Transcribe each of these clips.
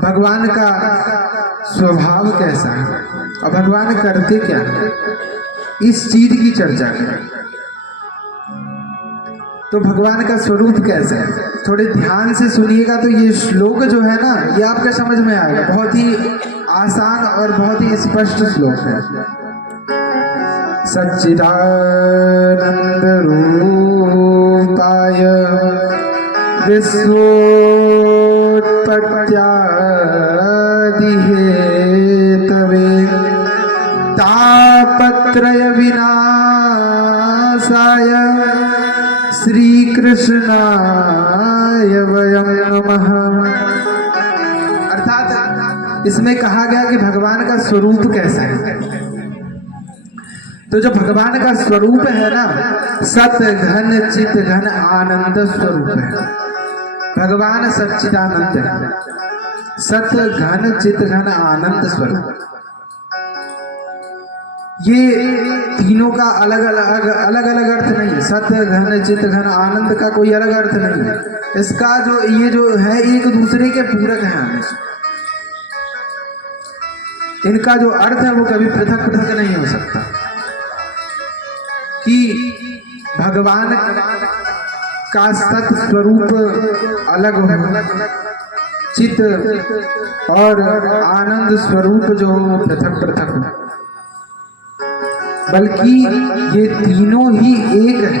भगवान का स्वभाव कैसा है और भगवान करते क्या है, इस चीज की चर्चा करें। तो भगवान का स्वरूप कैसा है, थोड़े ध्यान से सुनिएगा तो ये श्लोक जो है ना, ये आपके समझ में आएगा। बहुत ही आसान और बहुत ही स्पष्ट श्लोक है। सच्चिदानंद रूपाय विश्वोत्पत्त्यादि हेतवे तापत्रय विनाशाय श्री कृष्णाय वयं नमः। अर्थात इसमें कहा गया कि भगवान का स्वरूप कैसा है। तो जो भगवान का स्वरूप है ना, सत घन चित घन आनंद स्वरूप है। भगवान सच्चिदानंद है, सत घन चित घन आनंद स्वरूप। ये तीनों का अलग अलग अर्थ नहीं है। सत घन चित घन आनंद का कोई अलग अर्थ नहीं है। इसका जो ये जो है एक दूसरे के पूरक है हमेशा। इनका जो अर्थ है वो कभी पृथक पृथक नहीं हो सकता। कि भगवान का सत स्वरूप अलग हो, चित और आनंद स्वरूप जो पृथक पृथक हो, बल्कि ये तीनों ही एक है।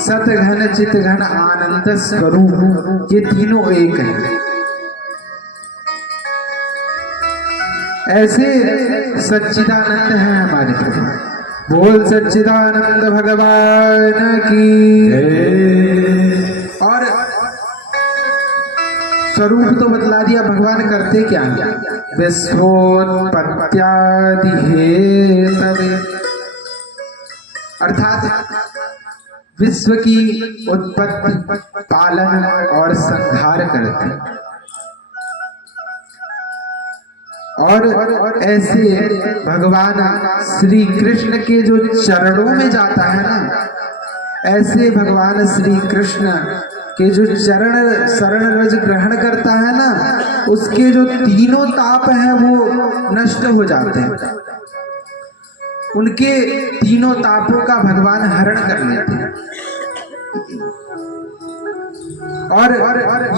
सत घन चित घन आनंद स्वरूप, ये तीनों एक है। ऐसे सच्चिदानंद है हमारे प्रभु। बोल सच्चिदानंद भगवान की। और स्वरूप तो बतला दिया, भगवान करते क्या है। विश्वोत्पत्त्यादि हेतवे, अर्थात विश्व की उत्पत्ति, पालन और संहार करते हैं। और ऐसे भगवान श्री कृष्ण के जो चरणों में जाता है ना, ऐसे भगवान श्री कृष्ण के जो चरण शरण रज ग्रहण करता है ना, उसके जो तीनों ताप हैं वो नष्ट हो जाते हैं। उनके तीनों तापों का भगवान हरण कर लेते हैं। और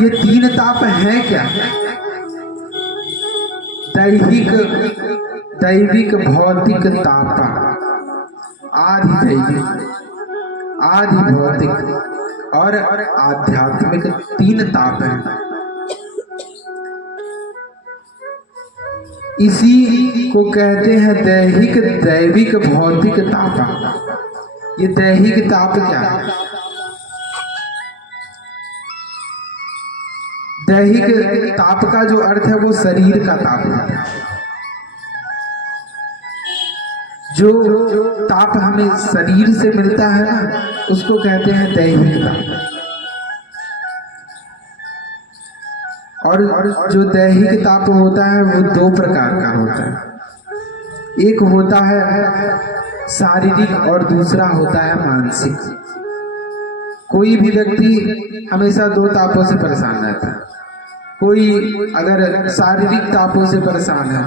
ये तीन ताप हैं क्या। दैविक भौतिक तापा, आदि दैविक, आदि भौतिक और आध्यात्मिक, तीन ताप हैं। इसी को कहते हैं दैहिक दैविक भौतिक तापा। ये दैहिक ताप क्या है। दैहिक ताप का जो अर्थ है वो शरीर का ताप है। जो ताप हमें शरीर से मिलता है ना, उसको कहते हैं दैहिक ताप। और जो दैहिक ताप होता है वो दो प्रकार का होता है। एक होता है शारीरिक और दूसरा होता है मानसिक। कोई भी व्यक्ति हमेशा दो तापों से परेशान रहता है। कोई अगर शारीरिक तापों से परेशान है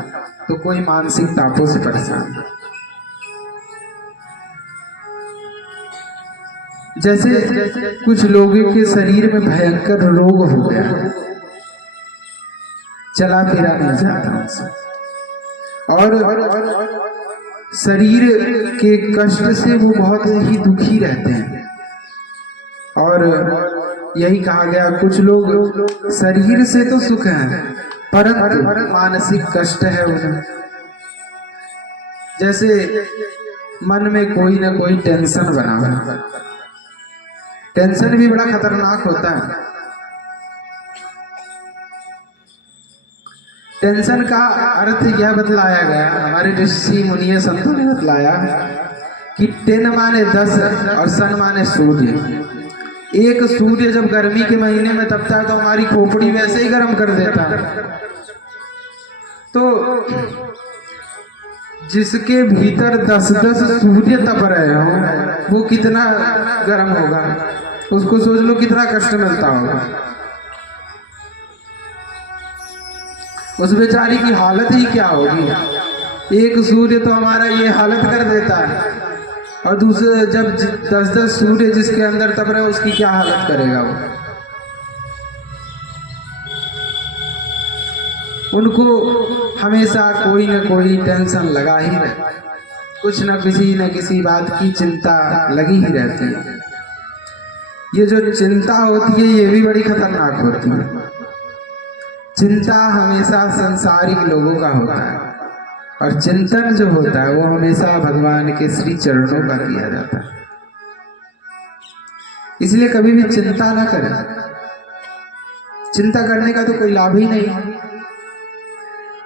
तो कोई मानसिक तापों से परेशान है। जैसे कुछ लोगों के शरीर में भयंकर रोग हो गया, चला फिरा नहीं जाता उनसे, और शरीर के कष्ट से वो बहुत ही दुखी रहते हैं। और यही कहा गया, कुछ लोग शरीर से तो सुख है परंतु मानसिक कष्ट है उन्हें। जैसे मन में कोई ना कोई टेंशन बना हुआ। टेंशन भी बड़ा खतरनाक होता है। टेंशन का अर्थ यह बतलाया गया, हमारे ऋषि मुनि संतों ने बतलाया कि टेन माने 10 और सन माने सूर्य। एक सूर्य जब गर्मी के महीने में तपता है तो हमारी खोपड़ी वैसे ही गर्म कर देता है। तो जिसके भीतर 10-10 सूर्य तप रहे हो वो कितना गर्म होगा। उसको सोच लो कितना कष्ट मिलता होगा। उस बेचारी की हालत ही क्या होगी। एक सूर्य तो हमारा ये हालत कर देता है, और दूसरे जब 10-10 सूर्य जिसके अंदर तप रहे उसकी क्या हालत करेगा वो। उनको हमेशा कोई न कोई टेंशन लगा ही रहता है, कुछ न किसी बात की चिंता लगी ही रहती है। ये जो चिंता होती है ये भी बड़ी खतरनाक होती है। चिंता हमेशा संसारिक लोगों का होता है, और चिंतन जो होता है वो हमेशा भगवान के श्री चरणों का किया जाता है। इसलिए कभी भी चिंता ना करें। चिंता करने का तो कोई लाभ ही नहीं,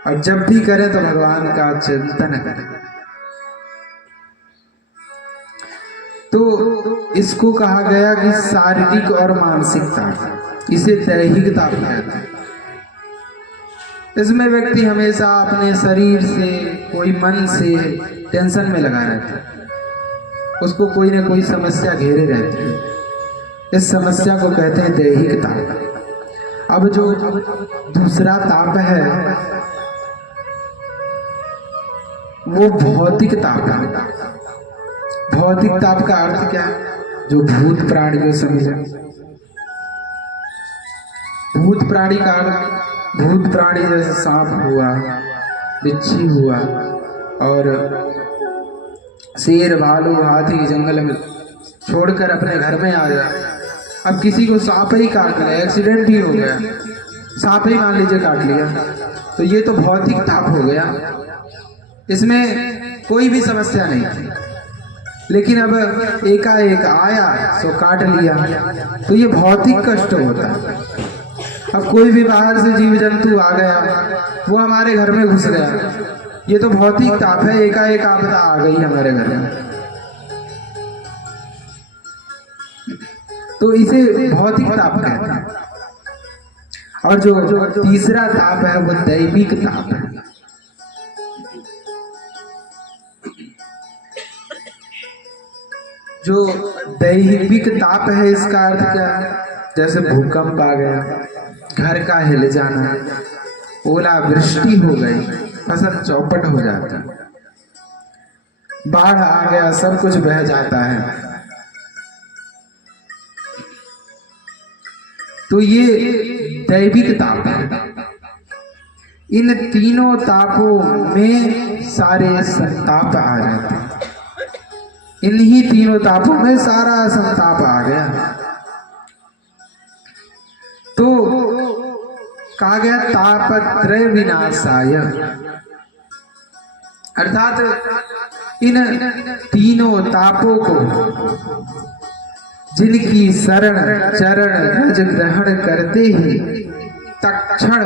और जब भी करें तो भगवान का चिंतन करें। तो इसको कहा गया कि शारीरिक और मानसिक ताप, इसे दैहिक ताप कहते हैं। इसमें व्यक्ति हमेशा अपने शरीर से, कोई मन से टेंशन में लगा रहता है, उसको कोई ना कोई समस्या घेरे रहती है। इस समस्या को कहते हैं दैहिक ताप। अब जो दूसरा ताप है वो भौतिक ताप है। भौतिक ताप का अर्थ क्या है? जो भूत प्राणियों समझे। भूत प्राणी का अर्थ, भूत प्राणी जैसे सांप हुआ, बिच्छी हुआ, और शेर, भालू, हाथी जंगल में छोड़कर अपने घर में आ जाए। अब किसी को सांप ही काट लिया, एक्सीडेंट भी हो गया, सांप ही मान लीजिए काट लिया, तो ये तो भौतिक ताप हो गया, इसमें कोई भी समस्या नहीं थी। लेकिन अब एकाएक आया तो काट लिया, तो ये भौतिक कष्ट होता है। अब कोई भी बाहर से जीव जंतु आ गया, वो हमारे घर में घुस गया, ये तो भौतिक ताप है। एकाएक आपदा आ गई हमारे घर में, तो इसे भौतिक ताप कहते हैं। और जो तीसरा ताप है वो दैविक ताप है। जो दैविक ताप है इसका अर्थ क्या है? जैसे भूकंप आ गया, घर का हिल जाना, ओला वृष्टि हो गई, फसल चौपट हो जाता है, बाढ़ आ गया, सब कुछ बह जाता है। तो ये दैविक ताप है। इन तीनों तापों में सारे संताप आ जाते हैं। इन्हीं तीनों तापों में सारा संताप आ गया। तो कहा गया तापत्रय विनाशाय, अर्थात इन तीनों तापों को जिनकी शरण चरण रज ग्रहण करते ही तत्क्षण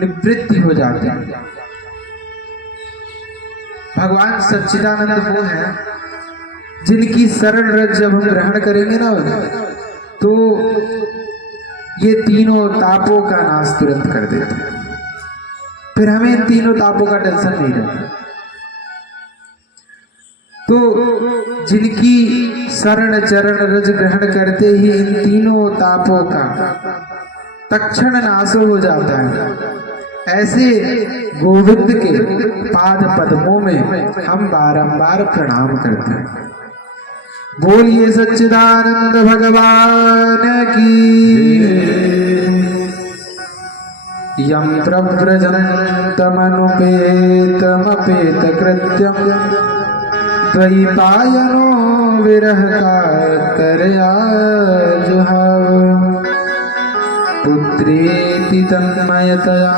निवृत्ति हो जाती है। भगवान सच्चिदानंद वो है जिनकी शरण रज जब हम ग्रहण करेंगे ना, तो ये तीनों तापों का नाश तुरंत कर देते हैं। फिर हमें इन तीनों तापों का टेंशन नहीं रहता। तो जिनकी शरण चरण रज ग्रहण करते ही इन तीनों तापों का तत्क्षण नाश हो जाता है, ऐसे गोविंद के पाद पद्मों में हम बारंबार प्रणाम करते हैं। बोलिए सच्चिदानंद भगवान की। यं प्रव्रजन्तमनुपेतमपेत कृत्यं द्वैपायनो विरह कातरया जुहाव। पुत्रेति तन्मयतया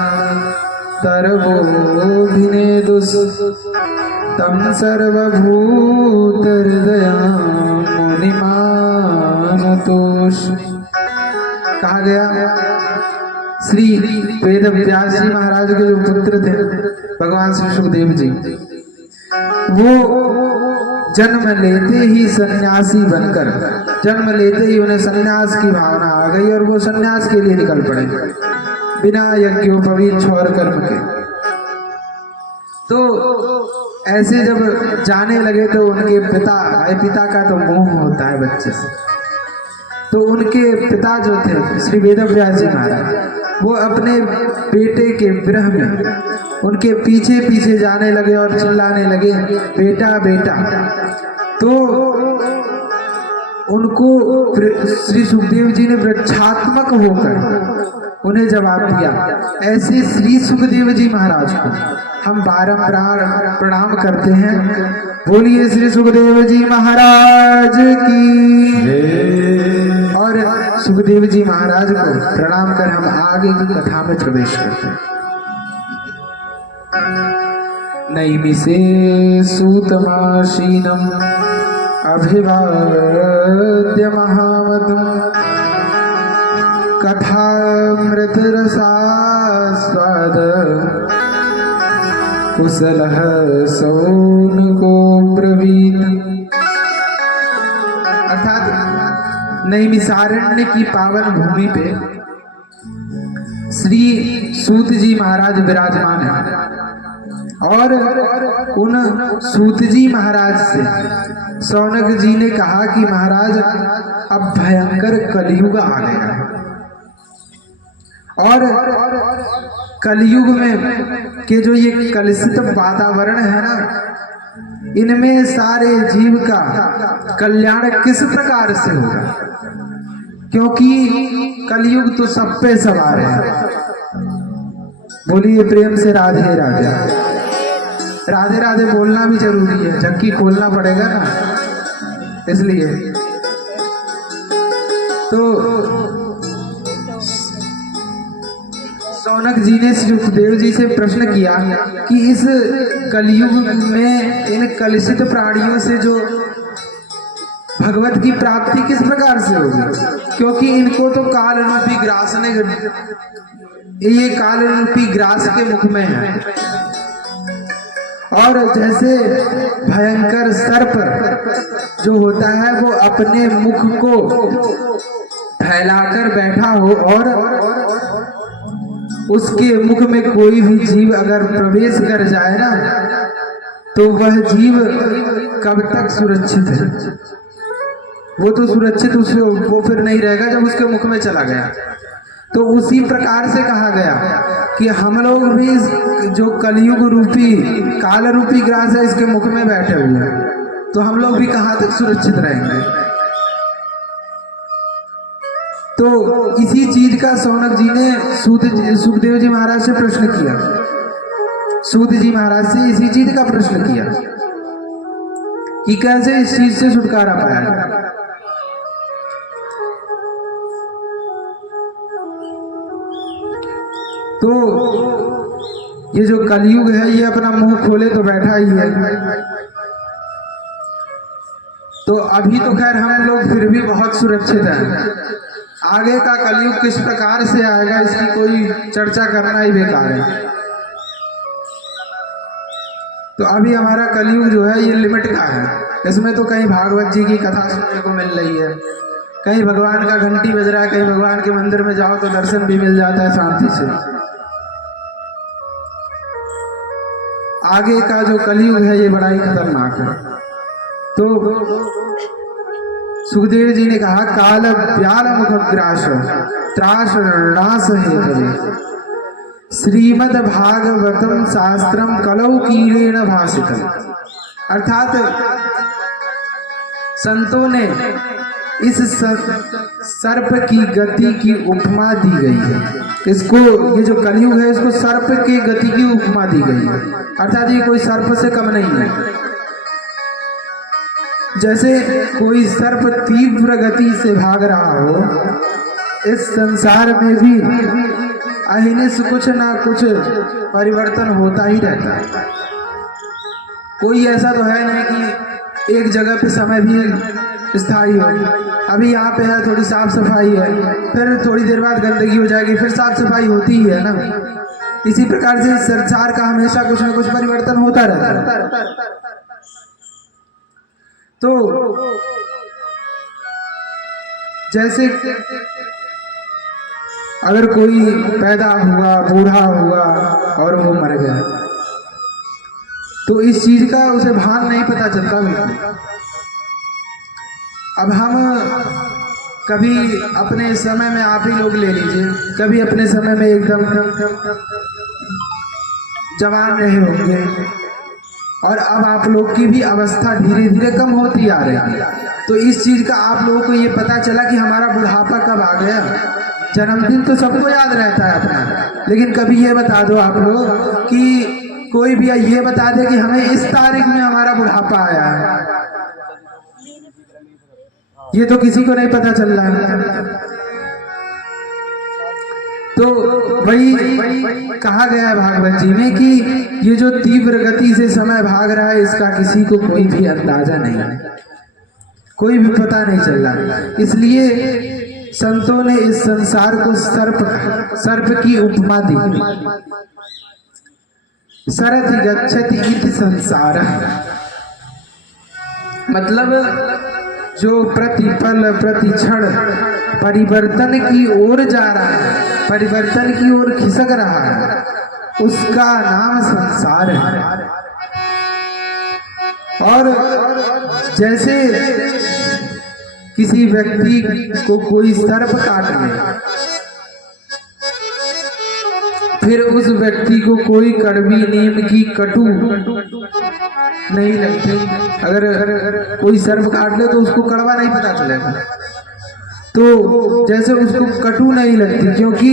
तरवोऽभिनेदुस् तं सर्वभूत हृदयं मुनिमानतोष। कहा गया श्री वेद व्यास जी महाराज के जो पुत्र थे भगवान श्री सुखदेव जी, वो जन्म लेते ही सन्यासी बनकर, जन्म लेते ही उन्हें सन्यास की भावना आ गई और वो सन्यास के लिए निकल पड़े बिना यज्ञोपवीत छोड़ कर्म के। तो ऐसे जब जाने लगे तो उनके पिता का तो मोह होता है बच्चे से, तो उनके पिता जो थे श्री वेदव्यास जी महाराज, वो अपने बेटे के विरह में उनके पीछे पीछे जाने लगे और चिल्लाने लगे, बेटा बेटा। तो उनको श्री सुखदेव जी ने वृक्षात्मक होकर उन्हें जवाब दिया। ऐसे श्री सुखदेव जी महाराज को हम बारंबार प्रणाम करते हैं। बोलिए श्री सुखदेव जी महाराज की। और सुखदेव जी महाराज को प्रणाम कर हम आगे की कथा में प्रवेश करते हैं। नैमिषे सूतमासीनम् अभिवाद्य महामतम् कथामृत रसास्वाद कुशलः सौनको ब्रवीत। अर्थात नैमिषारण्य की पावन भूमि पे श्री सूत जी महाराज विराजमान है और उन सूत जी महाराज से सौनक जी ने कहा कि महाराज अब भयंकर कलयुग आ गया है और कलयुग में के जो ये कलुषित वातावरण है ना, इनमें सारे जीव का कल्याण किस प्रकार से होगा, क्योंकि कलयुग तो सब पे सवार है। बोलिए प्रेम से राधे राधे। राधे राधे बोलना भी जरूरी है, झक्की खोलना पड़ेगा ना, इसलिए। तो सौनक जी ने श्री सुखदेव जी से प्रश्न किया कि इस कलयुग में इन कलुषित प्राणियों से जो भगवत की प्राप्ति किस प्रकार से होगी, क्योंकि इनको तो काल रूपी ग्रास ने, ये काल रूपी ग्रास के मुख में है। और जैसे भयंकर सर्प जो होता है वो अपने मुख को फैलाकर बैठा हो और उसके मुख में कोई भी जीव अगर प्रवेश कर जाए ना, तो वह जीव कब तक सुरक्षित है, वो तो सुरक्षित वो फिर नहीं रहेगा जब उसके मुख में चला गया। तो उसी प्रकार से कहा गया कि हम लोग भी जो कलयुग रूपी काल रूपी ग्रास है इसके मुख में बैठे हुए हैं, तो हम लोग भी कहाँ तक सुरक्षित रहेंगे। तो इसी चीज का सौनक जी ने सुखदेव जी महाराज से प्रश्न किया, सूत जी महाराज से इसी चीज का प्रश्न किया कि कैसे इस चीज से छुटकारा पाया। तो ये जो कलयुग है ये अपना मुंह खोले तो बैठा ही है। तो अभी तो खैर हम लोग फिर भी बहुत सुरक्षित हैं, आगे का कलयुग किस प्रकार से आएगा इसकी कोई चर्चा करना ही बेकार है। तो अभी हमारा कलयुग जो है ये लिमिट का है, इसमें तो कहीं भागवत जी की कथा सुनने को मिल रही है, कहीं भगवान का घंटी बज रहा है, कहीं भगवान के मंदिर में जाओ तो दर्शन भी मिल जाता है शांति से। आगे का जो कलयुग है ये बड़ा ही खतरनाक है। तो सुखदेव जी ने कहा, काल व्याल मुख ग्रास त्रास नाश है कवि श्रीमद् भागवतम शास्त्रम कलौ कीलेन भाषितम। अर्थात संतों ने इस सर्प की गति की उपमा दी गई है। इसको ये जो कलयुग है इसको सर्प की गति की उपमा दी गई है, अर्थात ये कोई सर्प से कम नहीं है। जैसे कोई सर्प तीव्र गति से भाग रहा हो, इस संसार में भी अहिनिस कुछ ना कुछ परिवर्तन होता ही रहता है। कोई ऐसा तो है नहीं कि एक जगह पे समय भी स्थायी हो। अभी यहाँ पे है, थोड़ी साफ सफाई है, फिर थोड़ी देर बाद गंदगी हो जाएगी, फिर साफ सफाई होती ही है ना। इसी प्रकार से संसार का हमेशा कुछ ना कुछ परिवर्तन होता रहता है। तो जैसे अगर कोई पैदा हुआ, बूढ़ा हुआ और वो मर गया, तो इस चीज का उसे भान नहीं पता चलता बिल्कुल। अब हम कभी अपने समय में आप ही लोग ले लीजिए, कभी अपने समय में एकदम जवान रहे होंगे और अब आप लोग की भी अवस्था धीरे धीरे कम होती आ रही है। तो इस चीज का आप लोगों को ये पता चला कि हमारा बुढ़ापा कब आ गया। जन्मदिन तो सबको याद रहता है अपना, लेकिन कभी ये बता दो आप लोग कि कोई भी ये बता दे कि हमें इस तारीख में हमारा बुढ़ापा आया है, ये तो किसी को नहीं पता चल रहा है। तो वही कहा गया है भागवत जी में कि ये जो तीव्र गति से समय भाग रहा है इसका किसी को कोई भी अंदाजा नहीं है, कोई भी पता नहीं चल रहा। इसलिए संतों ने इस संसार को सर्प की उपमा दी। सरति गच्छति इति संसार, मतलब जो प्रतिपल प्रतिक्षण परिवर्तन की ओर जा रहा है, परिवर्तन की ओर खिसक रहा है, उसका नाम संसार है। और जैसे किसी व्यक्ति को कोई सर्प काट ले, फिर उस व्यक्ति को कोई कड़वी नीम की कटु नहीं लगती। अगर कोई सर्प काट ले तो उसको कड़वा नहीं पता चलेगा, तो जैसे उसको कटु नहीं लगती क्योंकि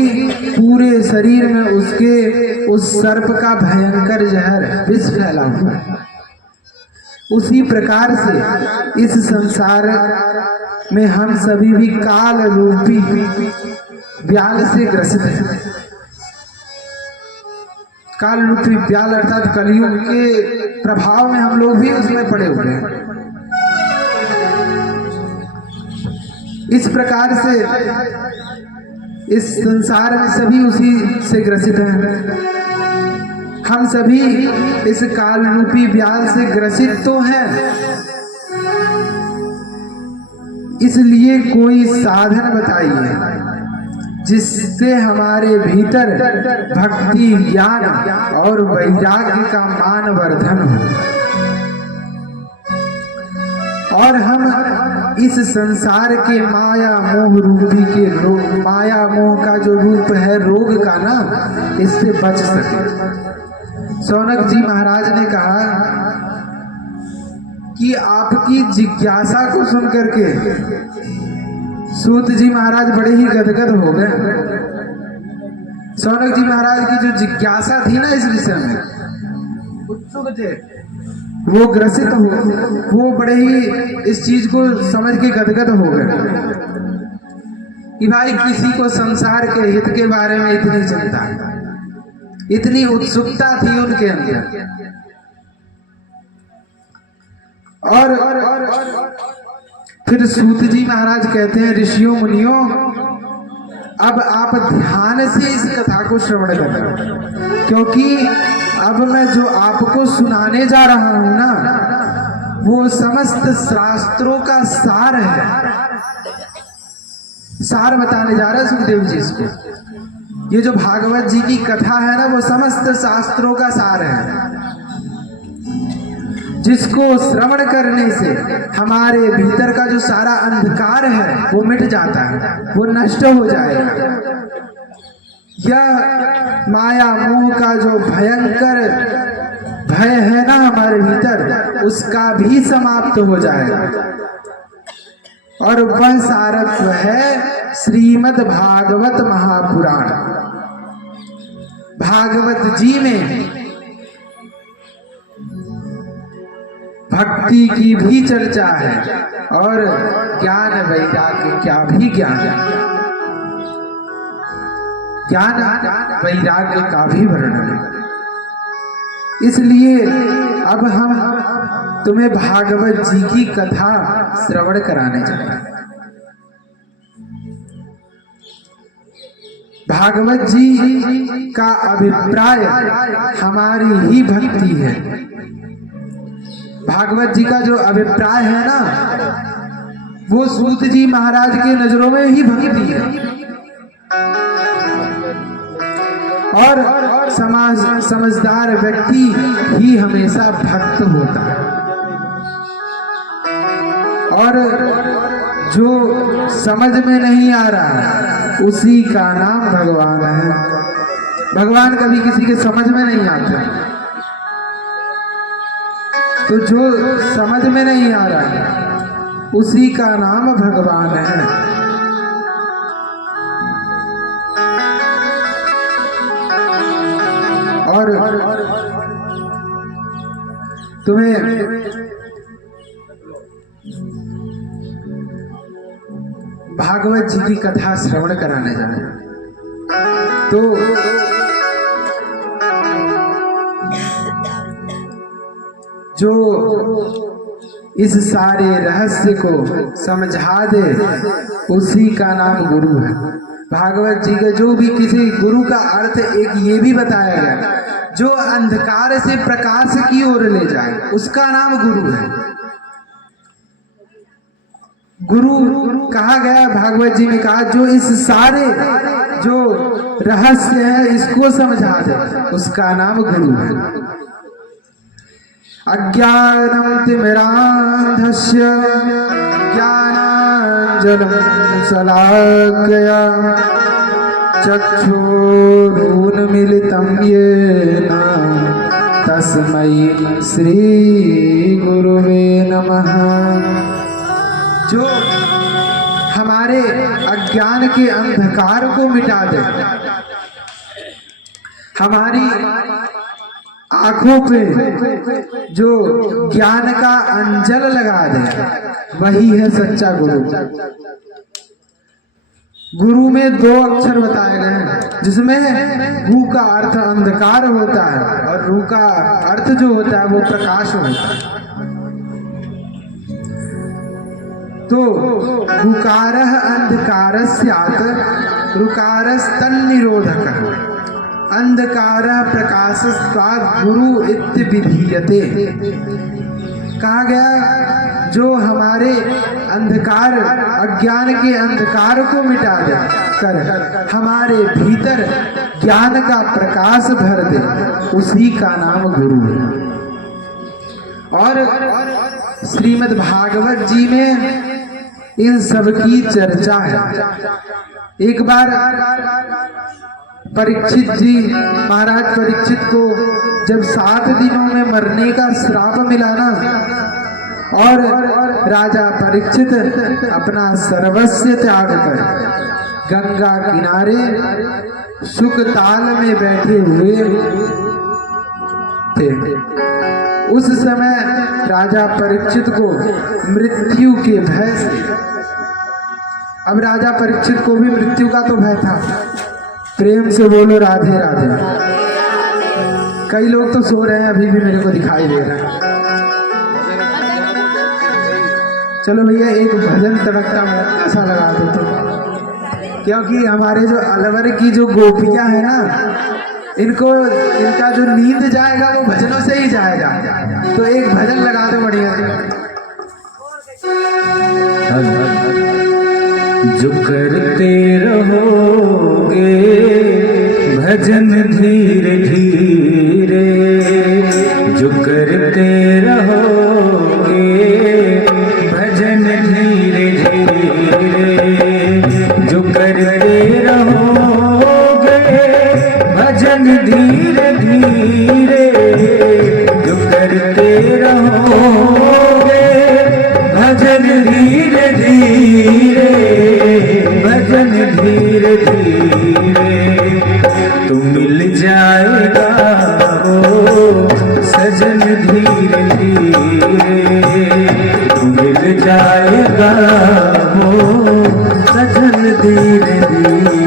पूरे शरीर में उसके उस सर्प का भयंकर जहर विष फैला हुआ है। उसी प्रकार से इस संसार में हम सभी भी काल रूपी व्याल से ग्रसित हैं। काल रूपी व्याल अर्थात कलयुग के प्रभाव में हम लोग भी उसमें पड़े हुए हैं। इस प्रकार से इस संसार में सभी उसी से ग्रसित हैं। हम सभी इस काल रूपी व्याल से ग्रसित तो हैं, इसलिए कोई साधन बताइए जिससे हमारे भीतर भक्ति ज्ञान और वैराग्य का मान वर्धन हो और हम इस संसार के माया मोह रूपी के रोग, माया मोह का जो रूप है रोग का ना, इससे बच सके। सौनक जी महाराज ने कहा कि आपकी जिज्ञासा को सुनकर के सूत जी महाराज बड़े ही गदगद हो गए। सौनक जी महाराज की जो जिज्ञासा थी ना इस विषय में, उत्सुक थे, वो ग्रसित हो, वो बड़े ही इस चीज को समझ के गदगद हो गए कि भाई किसी को संसार के हित के बारे में इतनी चिंता, इतनी उत्सुकता थी उनके अंदर। और फिर सूत जी महाराज कहते हैं, ऋषियों मुनियों, अब आप ध्यान से इस कथा को श्रवण करें, क्योंकि अब मैं जो आपको सुनाने जा रहा हूं ना, वो समस्त शास्त्रों का सार है। सार बताने जा रहे हैं सुखदेव जी इसको। ये जो भागवत जी की कथा है ना, वो समस्त शास्त्रों का सार है, जिसको श्रवण करने से हमारे भीतर का जो सारा अंधकार है वो मिट जाता है, वो नष्ट हो जाएगा। यह माया मोह का जो भयंकर भय है ना हमारे भीतर, उसका भी समाप्त हो जाएगा। और वह सारत्व है श्रीमद् भागवत महापुराण। भागवत जी में भक्ति की भी चर्चा है और ज्ञान वैराग्य क्या भी ज्ञान वैराग्य का भी वर्णन है। इसलिए अब हम तुम्हें भागवत जी की कथा श्रवण कराने जा रहे हैं। भागवत जी का अभिप्राय हमारी ही भक्ति है। भागवत जी का जो अभिप्राय है ना, वो सूत जी महाराज के नजरों में ही भक्ति है। और समझदार व्यक्ति ही हमेशा भक्त होता है। और जो समझ में नहीं आ रहा उसी का नाम भगवान है। भगवान कभी किसी के समझ में नहीं आते, तो जो समझ में नहीं आ रहा उसी का नाम भगवान है। और तुम्हें भागवत जी की कथा श्रवण कराने जा रहे हैं। तो जो इस सारे रहस्य को समझा दे उसी का नाम गुरु है। भागवत जी के जो भी किसी गुरु का अर्थ एक ये भी बताया गया, जो अंधकार से प्रकाश की ओर ले जाए उसका नाम गुरु है। गुरु कहा गया भागवत जी में, कहा जो इस सारे जो रहस्य है इसको समझा दे उसका नाम गुरु है। अज्ञानं तिमिरान्धस्य ज्ञानाञ्जनं शलाकया चक्षुरुन्मीलितं येन तस्मै श्रीगुरुवे नमः। जो हमारे अज्ञान के अंधकार को मिटा दे, हमारी आंखों पे जो ज्ञान का अंजल लगा दे, वही है सच्चा गुरु। गुरु में 2 अक्षर बताए गए हैं, जिसमें गु का अर्थ अंधकार होता है और रू का अर्थ जो होता है वो प्रकाश होता है। तो गुकारः अंधकारस्यात् ऋकारस्तन्निरोधकः अंधकारः प्रकाशस्त्वात् गुरु इत्यभिधीयते। कहा गया जो हमारे अंधकार अज्ञान के अंधकार को मिटा दे कर हमारे भीतर ज्ञान का प्रकाश भर दे उसी का नाम गुरु है। और श्रीमद् भागवत जी में इन सब की चर्चा है। एक बार परीक्षित जी, महाराज परीक्षित को जब 7 दिनों में मरने का श्राप मिला ना, और राजा परीक्षित अपना सर्वस्व त्याग कर गंगा किनारे सुख ताल में बैठे हुए थे, उस समय राजा परीक्षित को मृत्यु के भय से, अब राजा परीक्षित को भी मृत्यु का तो भय था। प्रेम से बोलो राधे राधे। कई लोग तो सो रहे हैं, अभी भी मेरे को दिखाई दे रहा है। चलो भैया एक भजन तड़कता ऐसा लगा दो तो, क्योंकि हमारे जो अलवर की जो गोपियां है ना, इनका जो नींद जाएगा वो भजनों से ही जाएगा। तो एक भजन लगा दो बढ़िया। जो करते रहोगे भजन धीरे धीरे, जो करते रहोगे भजन धीरे धीरे, जो करते रहोगे भजन धीरे धीरे, जो करते रहोगे भजन धीरे धीरे, भजन धीरे धीरे तो मिल जाएगा वो सजन धीरे धीरे, तो मिल जाएगा वो सजन धीरे धीरे।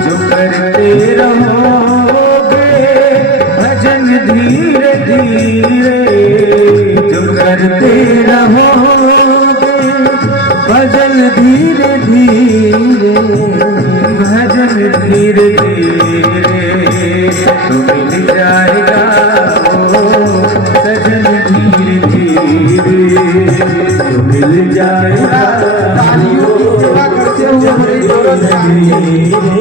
जो करते रहोगे भजन धीरे धीरे, जो करते रहोगे भजन धीरे धीरे, भजन धीरे धीरे तो मिल जाएगा वो सजन धीरे धीरे, तो मिल जाएगा वो धीरे।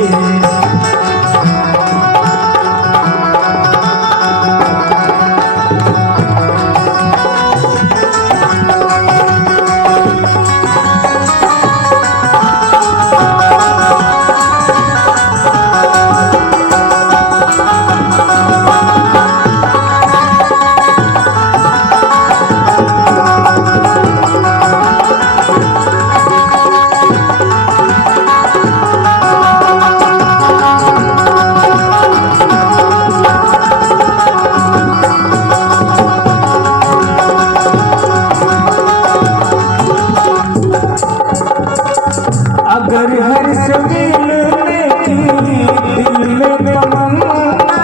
मिलने की दिल में तमन्ना,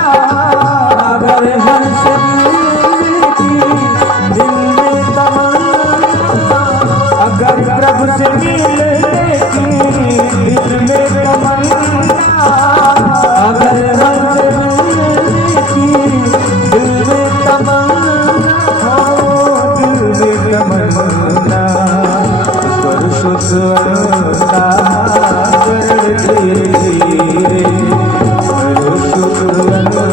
अगर हमसे मिलने की दिल में तमन्ना, अगर प्रभु से मिलने की दिल में तमन्ना, अगर हमसे मिलने की दिल में तमन्ना, हो दिल में तमन्ना, कर शुक्राना कर धीरे धीरे, कर शुक्राना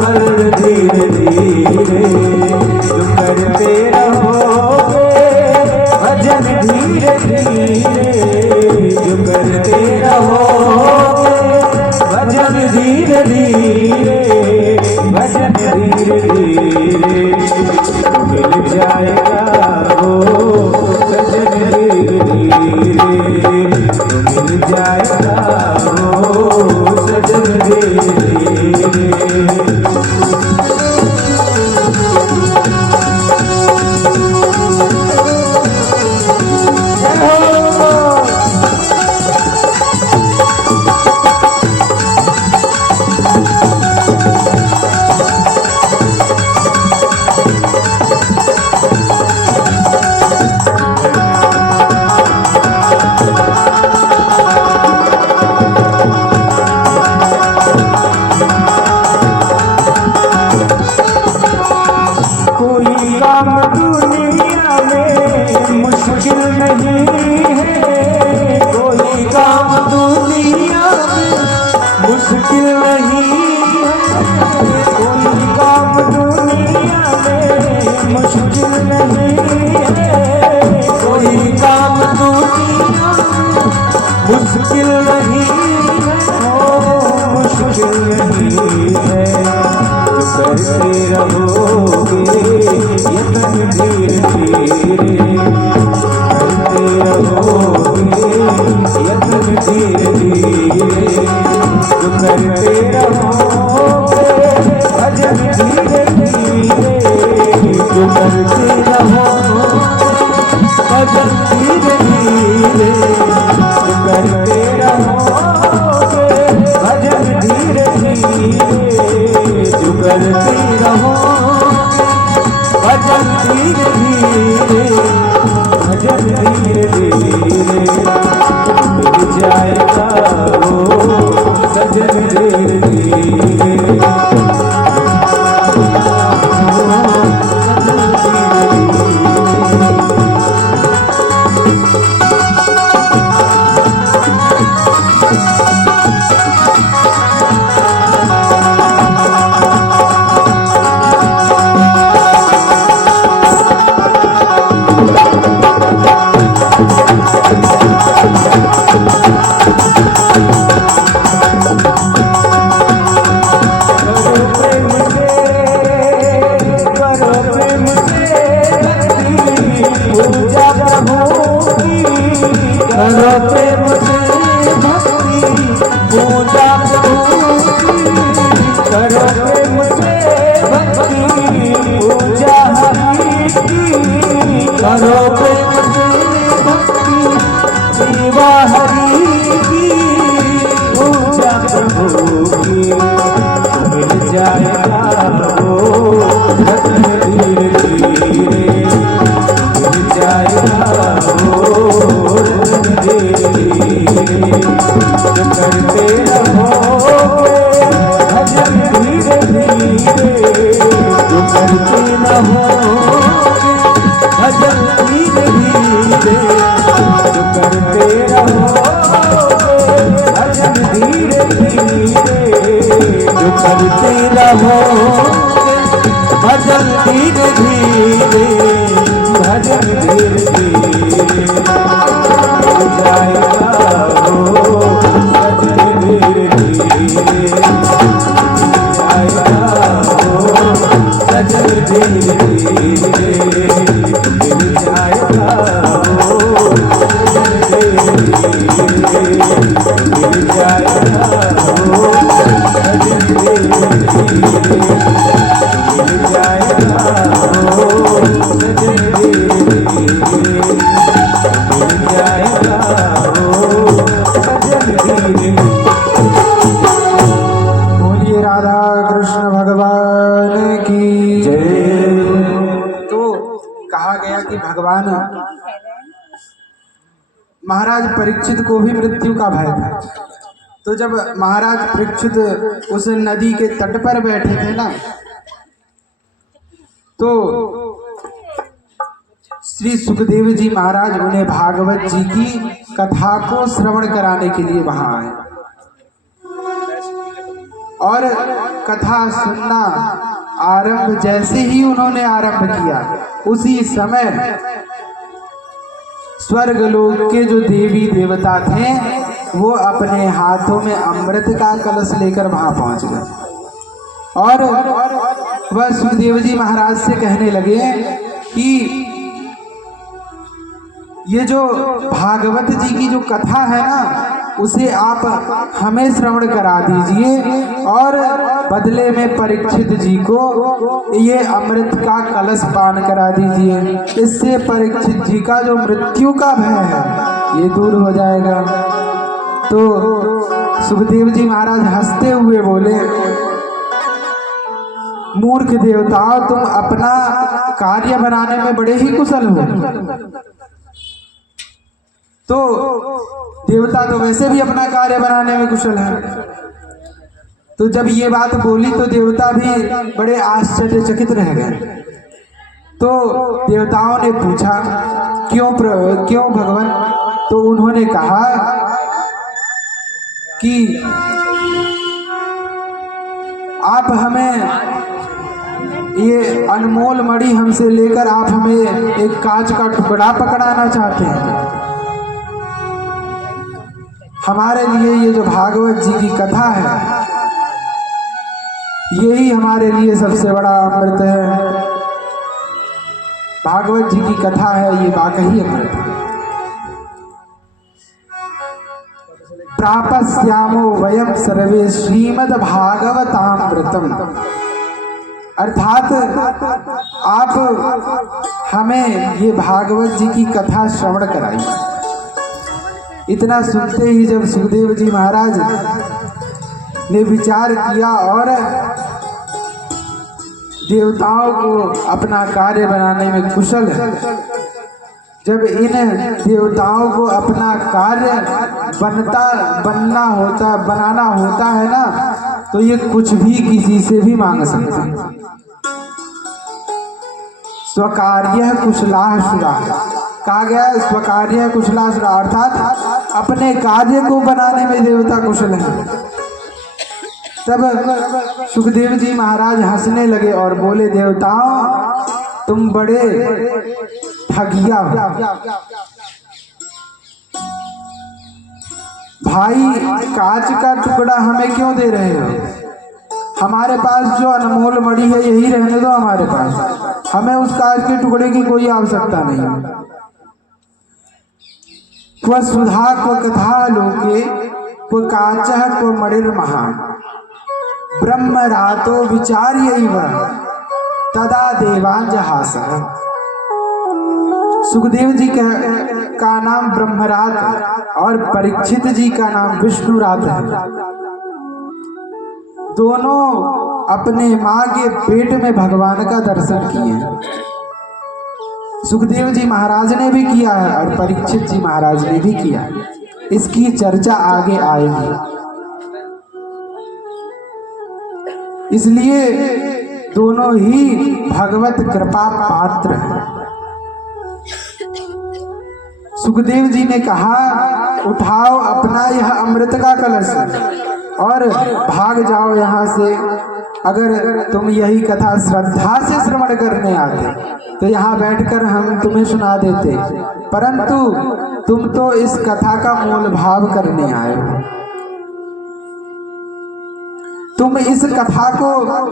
कर धीरे धीरे, जो करते रहोगे भजन धीरे धीरे, जो करते रहोगे भजन धीरे धीरे, भजन धीरे धीरे, मिल जाएगा वो सजन धीरे धीरे, मिल जाएगा वो सजन धीरे धीरे। कोई काम दुनिया में मुश्किल नहीं है, कोई काम दुनिया में मुश्किल नहीं है, कोई काम दुनिया में मुश्किल नहीं है, कोई काम दुनिया में मुश्किल नहीं है, ओ मुश्किल नहीं है, जो करते रहोगे यतन धीरे धीरे, करते रहोगे यतन धीरे धीरे, जो करते रहोगे भजन धीरे धीरे, जो करते रहोगे भजन धीरे धीरे, जो करते रहोगे भजन धीरे धीरे, जो करते रहोगे भजन धीरे धीरे, भजन धीरे धीरे, मिल जाएगा वो सजन धीरे धीरे, परीक्षित को भी मृत्यु का भय था। तो जब महाराज परीक्षित उस नदी के तट पर बैठे थे ना, तो श्री सुखदेव जी महाराज उन्हें भागवत जी की कथा को श्रवण कराने के लिए वहां आए। और कथा सुनना आरंभ जैसे ही उन्होंने आरंभ किया, उसी समय स्वर्ग लोक के जो देवी देवता थे वो अपने हाथों में अमृत का कलश लेकर वहां पहुंच गए। और वह सुखदेव जी महाराज से कहने लगे कि ये जो भागवत जी की जो कथा है ना, उसे आप हमें श्रवण करा दीजिए और बदले में परीक्षित जी को ये अमृत का कलश पान करा दीजिए। इससे परीक्षित जी का जो मृत्यु का भय है ये दूर हो जाएगा। तो सुखदेव जी महाराज हंसते हुए बोले, मूर्ख देवताओं, तुम अपना कार्य बनाने में बड़े ही कुशल हो। तो देवता तो वैसे भी अपना कार्य बनाने में कुशल है। तो जब ये बात बोली तो देवता भी बड़े आश्चर्यचकित रह गए। तो देवताओं ने पूछा, क्यों भगवान? तो उन्होंने कहा कि आप हमें ये अनमोल मणि हमसे लेकर आप हमें एक कांच का टुकड़ा पकड़ाना चाहते हैं। हमारे लिए ये जो भागवत जी की कथा है यही हमारे लिए सबसे बड़ा अमृत है। भागवत जी की कथा है, ये वाकई अमृत है। प्रापस्यामो वयम सर्वे श्रीमद् भागवतामृतम, अर्थात आप हमें ये भागवत जी की कथा श्रवण कराइए। इतना सुनते ही जब सुखदेव जी महाराज ने विचार किया और देवताओं को अपना कार्य बनाने में कुशल है, जब इन देवताओं को अपना कार्य बनाना होता है ना, तो ये कुछ भी किसी से भी मांग सकते हैं। स्वकार्य कुशलासुरा कहा गया, स्वकार्य कुशलासुरा अर्थात अपने कार्य को बनाने में देवता कुशल है। तब सुखदेव जी महाराज हंसने लगे और बोले, देवताओं तुम बड़े ठगिया हो। भाई कांच का टुकड़ा हमें क्यों दे रहे हो? हमारे पास जो अनमोल मणि है यही रहने दो हमारे पास, हमें उस कांच के टुकड़े की कोई आवश्यकता नहीं है। क्व सुधा क्व कथा लोके क्व काचः क्व मणिर्महा ब्रह्म रातो विचार्यैव तदा देवांजहासः। सुखदेव जी का नाम ब्रह्मरात और परीक्षित जी का नाम विष्णुरात है। दोनों अपने माँ के पेट में भगवान का दर्शन किए। सुखदेव जी महाराज ने भी किया है और परीक्षित जी महाराज ने भी किया। इसकी चर्चा आगे आएगी। इसलिए दोनों ही भगवत कृपा पात्र हैं। सुखदेव जी ने कहा, उठाओ अपना यह अमृत का कलश और भाग जाओ यहाँ से। अगर तुम यही कथा श्रद्धा से श्रवण करने आते तो यहाँ बैठकर हम तुम्हें सुना देते, परंतु तुम तो इस कथा का मोल भाव करने आए हो। तुम इस कथा को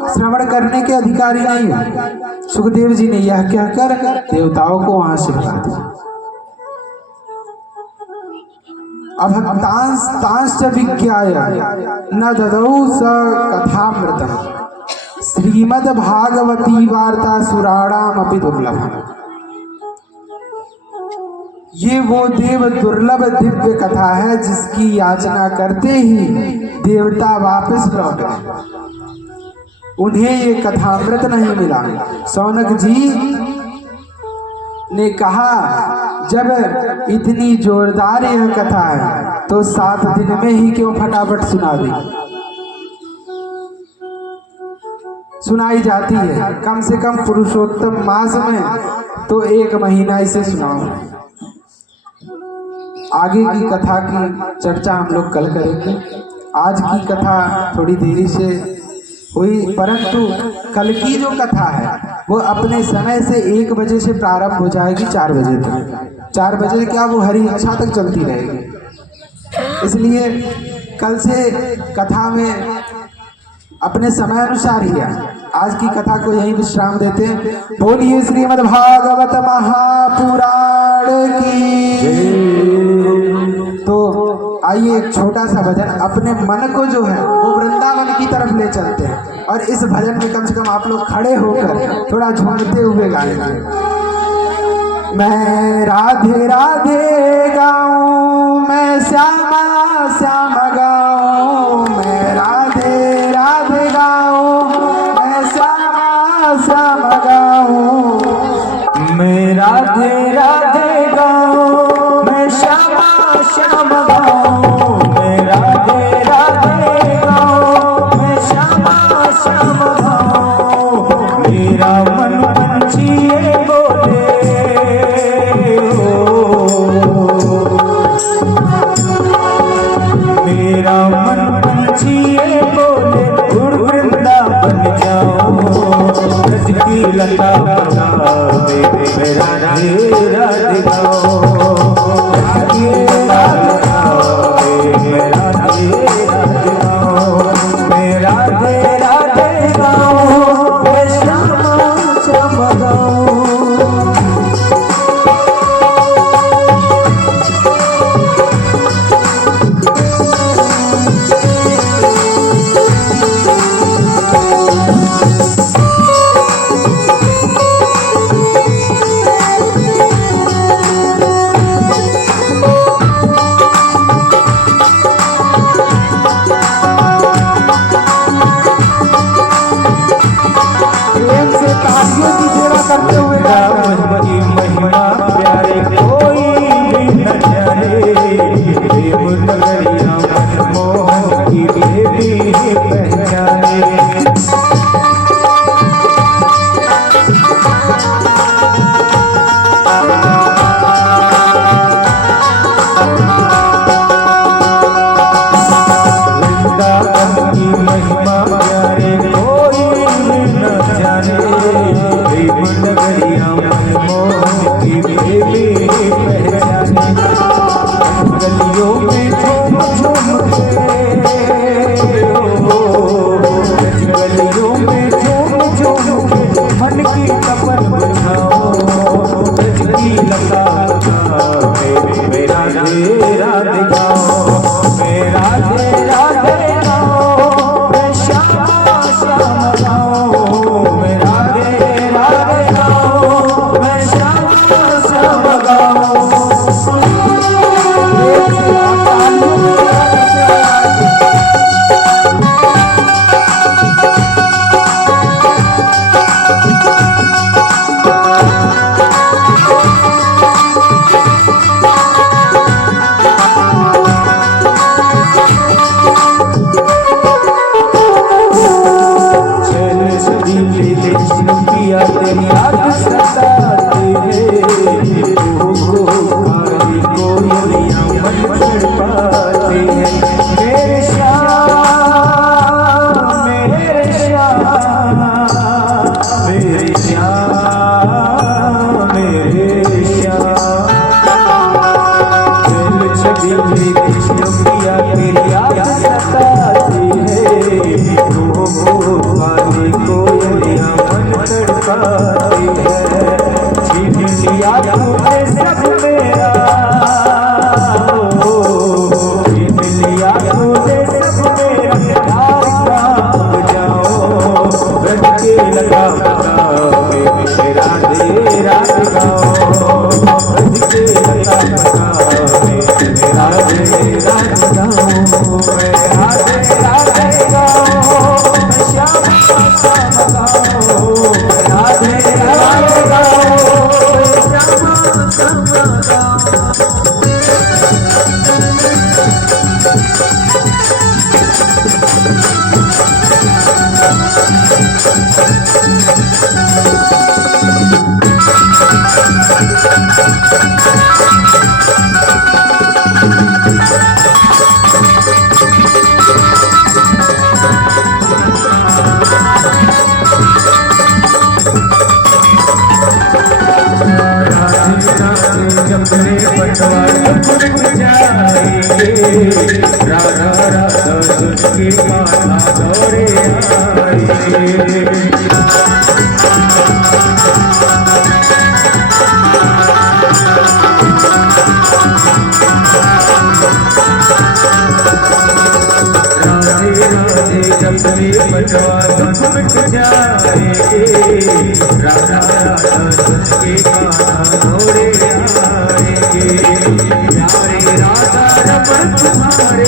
श्रवण करने के अधिकारी नहीं हो। सुखदेव जी ने यह कहकर देवताओं को वहां से हटा दिया। अभक्तांश्च विज्ञाय न ददौ स कथामृतम् श्रीमद् भागवती वार्ता सुराणाम अपि दुर्लभम्। ये वो देव दुर्लभ दिव्य कथा है जिसकी याचना करते ही देवता वापस लौट गए। उन्हें ये कथामृत नहीं मिला। शौनक जी ने कहा, जब इतनी जोरदार यह कथा है तो 7 दिन में ही क्यों फटाफट सुना दी। सुनाई जाती है कम से कम पुरुषोत्तम मास में तो 1 महीना इसे सुनाओ। आगे की कथा की चर्चा हम लोग कल करेंगे। आज की कथा थोड़ी देरी से हुई, परंतु कल की जो कथा है वो अपने समय से 1 बजे से प्रारंभ हो जाएगी 4 बजे तक। 4 बजे क्या वो हरी इच्छा तक चलती रहेगी। इसलिए कल से कथा में अपने समय अनुसार ही है। आज की कथा को यही विश्राम देते हैं। बोलिए श्रीमद् भागवत महापुराण की। तो आइए एक छोटा सा भजन, अपने मन को जो है वो वृंदावन की तरफ ले चलते हैं और इस भजन में कम से कम आप लोग खड़े होकर थोड़ा झूमते हुए गाएंगे। मैं राधे राधे गाऊं, मैं श्यामा श्यामा गाऊं, मैं राधे राधे गाऊं, मैं श्यामा श्यामा गाऊं, मैं राधे राधे गाऊं, मैं श्यामा श्यामा गाऊं, मैं राधे राधे गाऊं, मैं श्यामा श्यामा गाऊं। मेरा मन पंछी बोले मेरा मन पंछी बोले उड़ वृंदावन जाओ, ब्रज की लता गावे, मैं राधे राधे गाओ, राधे राधे गावे, मैं राधे राधे गाओ, मैं राधे राधे गाओ, मैं श्यामा श्यामा गाओ। बनवा दुख मिट जाएंगे, राधा राधा सुन के माता दौड़े आएंगे। जपने बनवा दुख मिट जाएंगे, राधा राधा सुन के माता दौड़े आएंगे। प्यारे राधा रमण तुम्हारे